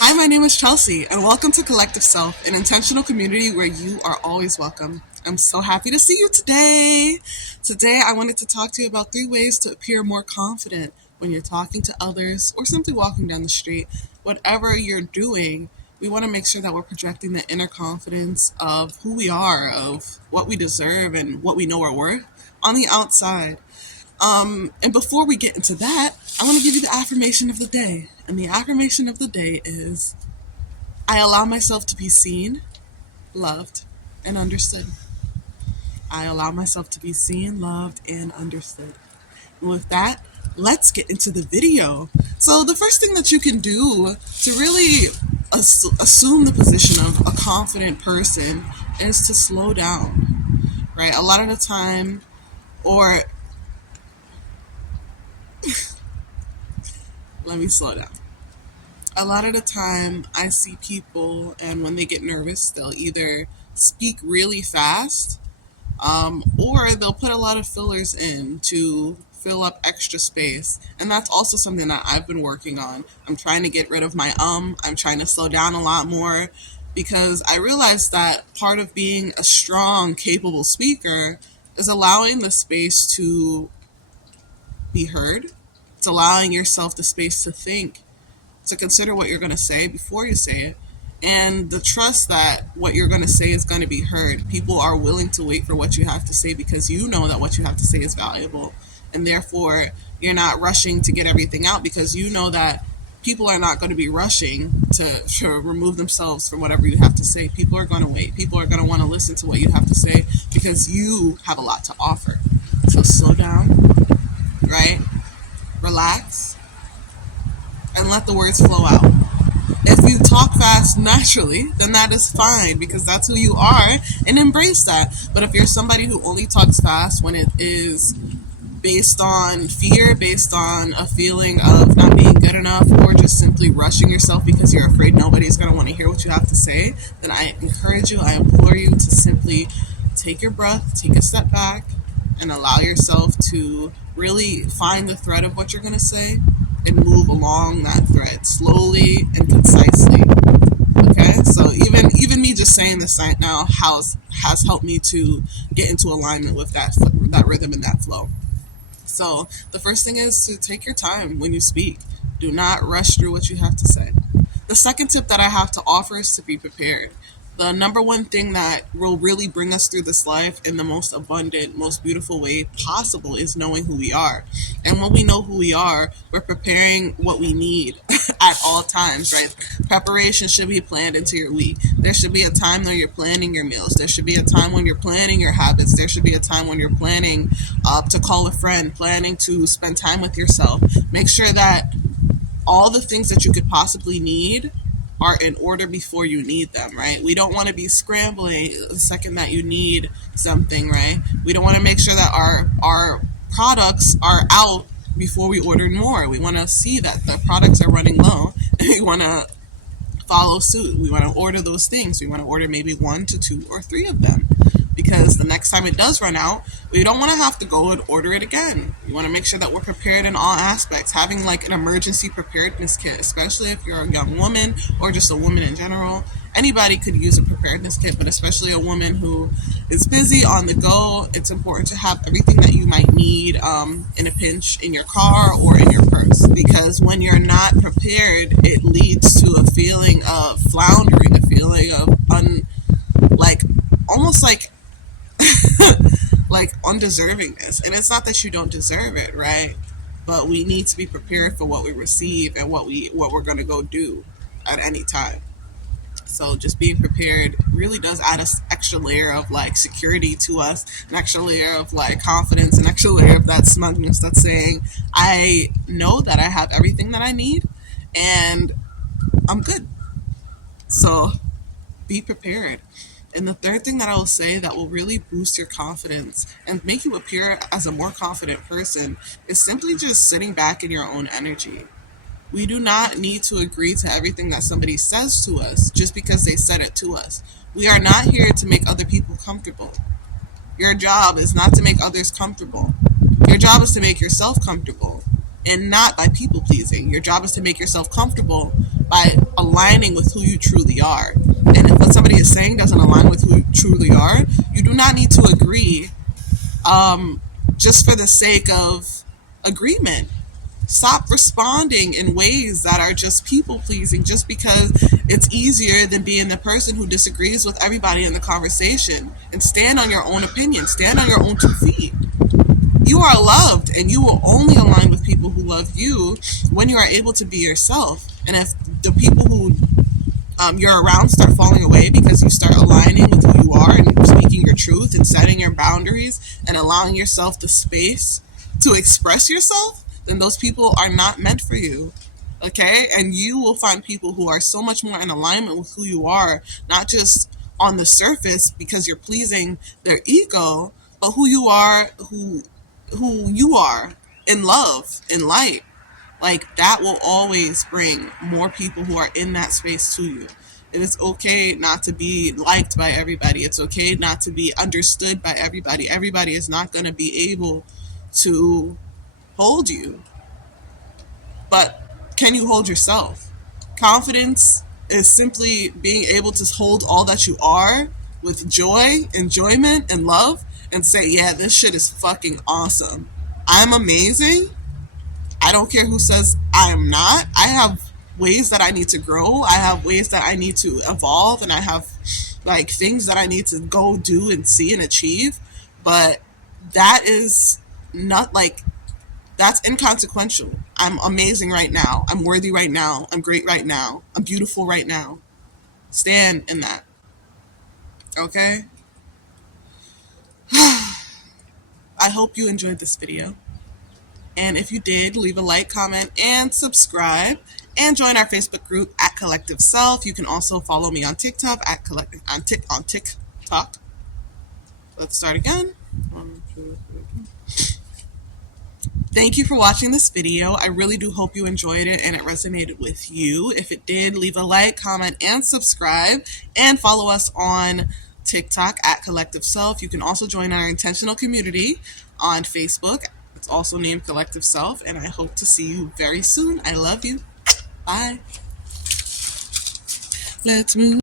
Hi, my name is Chelsea, and welcome to Collective Self, an intentional community where you are always welcome. I'm so happy to see you today. Today, I wanted to talk to you about 3 ways to appear more confident when you're talking to others or simply walking down the street. Whatever you're doing, we want to make sure that we're projecting the inner confidence of who we are, of what we deserve, and what we know we're worth on the outside. And before we get into that, I want to give you the affirmation of the day. And the affirmation of the day is I allow myself to be seen, loved, and understood. I allow myself to be seen, loved, and understood. And with that, let's get into the video. So, the first thing that you can do to really assume the position of a confident person is to slow down, right? A lot of the time, or let me slow down. A lot of the time I see people, and when they get nervous, they'll either speak really fast, or they'll put a lot of fillers in to fill up extra space. And that's also something that I've been working on. I'm trying to get rid of my I'm trying to slow down a lot more because I realized that part of being a strong, capable speaker is allowing the space to be heard. It's allowing yourself the space to think, to consider what you're going to say before you say it, and the trust that what you're going to say is going to be heard. People are willing to wait for what you have to say because you know that what you have to say is valuable, and therefore you're not rushing to get everything out because you know that people are not going to be rushing to remove themselves from whatever you have to say. People are going to wait. People are going to want to listen to what you have to say because you have a lot to offer. So slow down, right? Relax, and let the words flow out. If you talk fast naturally, then that is fine because that's who you are, and embrace that. But if you're somebody who only talks fast when it is based on fear, based on a feeling of not being good enough, or just simply rushing yourself because you're afraid nobody's going to want to hear what you have to say, then I encourage you, I implore you to simply take your breath, take a step back, and allow yourself to really find the thread of what you're going to say and move along that thread slowly and concisely. Okay, so even me just saying this right now has helped me to get into alignment with that rhythm and that flow. So the first thing is to take your time when you speak. Do not rush through what you have to say. The second tip that I have to offer is to be prepared. The number one thing that will really bring us through this life in the most abundant, most beautiful way possible is knowing who we are. And when we know who we are, we're preparing what we need at all times, right? Preparation should be planned into your week. There should be a time when you're planning your meals. There should be a time when you're planning your habits. There should be a time when you're planning to call a friend, planning to spend time with yourself. Make sure that all the things that you could possibly need are in order before you need them, right? We don't want to be scrambling the second that you need something, right? We don't want to make sure that our products are out before we order more. We want to see that the products are running low, and we want to follow suit. We want to order those things. We want to order maybe 1 to 2 or 3 of them because the next time it does run out, we don't want to have to go and order it again. We want to make sure that we're prepared in all aspects. Having like an emergency preparedness kit, especially if you're a young woman or just a woman in general. Anybody could use a preparedness kit, but especially a woman who is busy on the go, it's important to have everything that you might need in a pinch in your car or in your purse. Because when you're not prepared, it leads to a feeling of floundering, a feeling of like almost like undeservingness. And it's not that you don't deserve it, right? But we need to be prepared for what we receive and what we're going to go do at any time. So just being prepared really does add an extra layer of like security to us, an extra layer of like confidence, an extra layer of that smugness that's saying, I know that I have everything that I need and I'm good. So be prepared. And the third thing that I will say that will really boost your confidence and make you appear as a more confident person is simply just sitting back in your own energy. We do not need to agree to everything that somebody says to us just because they said it to us. We are not here to make other people comfortable. Your job is not to make others comfortable. Your job is to make yourself comfortable. and not by people pleasing. Your job is to make yourself comfortable by aligning with who you truly are. And if what somebody is saying doesn't align with who you truly are, you do not need to agree just for the sake of agreement. Stop responding in ways that are just people pleasing just because it's easier than being the person who disagrees with everybody in the conversation. And stand on your own opinion, stand on your own 2 feet. You are loved, and you will only align with people who love you when you are able to be yourself. And if the people who you're around start falling away because you start aligning with who you are and speaking your truth and setting your boundaries and allowing yourself the space to express yourself, then those people are not meant for you. Okay? And you will find people who are so much more in alignment with who you are, not just on the surface because you're pleasing their ego, but who you are, who you are in love, in light. Like, that will always bring more people who are in that space to you. It is okay not to be liked by everybody. It's okay not to be understood by everybody. Everybody is not going to be able to hold you. But can you hold yourself? Confidence is simply being able to hold all that you are with joy, enjoyment, and love and say, yeah, this shit is fucking awesome. I'm amazing. I don't care who says I am not. I have ways that I need to grow. I have ways that I need to evolve, and I have like things that I need to go do and see and achieve. But that is not like that's inconsequential. I'm amazing right now. I'm worthy right now. I'm great right now. I'm beautiful right now. Stand in that. Okay? I hope you enjoyed this video. And if you did, leave a like, comment, and subscribe. And join our Facebook group at Collective Self. You can also follow me on TikTok at on TikTok. Let's start again. Thank you for watching this video. I really do hope you enjoyed it and it resonated with you. If it did, leave a like, comment, and subscribe. And follow us on TikTok at Collective Self. You can also join our intentional community on Facebook. It's also named Collective Self. And I hope to see you very soon. I love you. Bye. Let's move.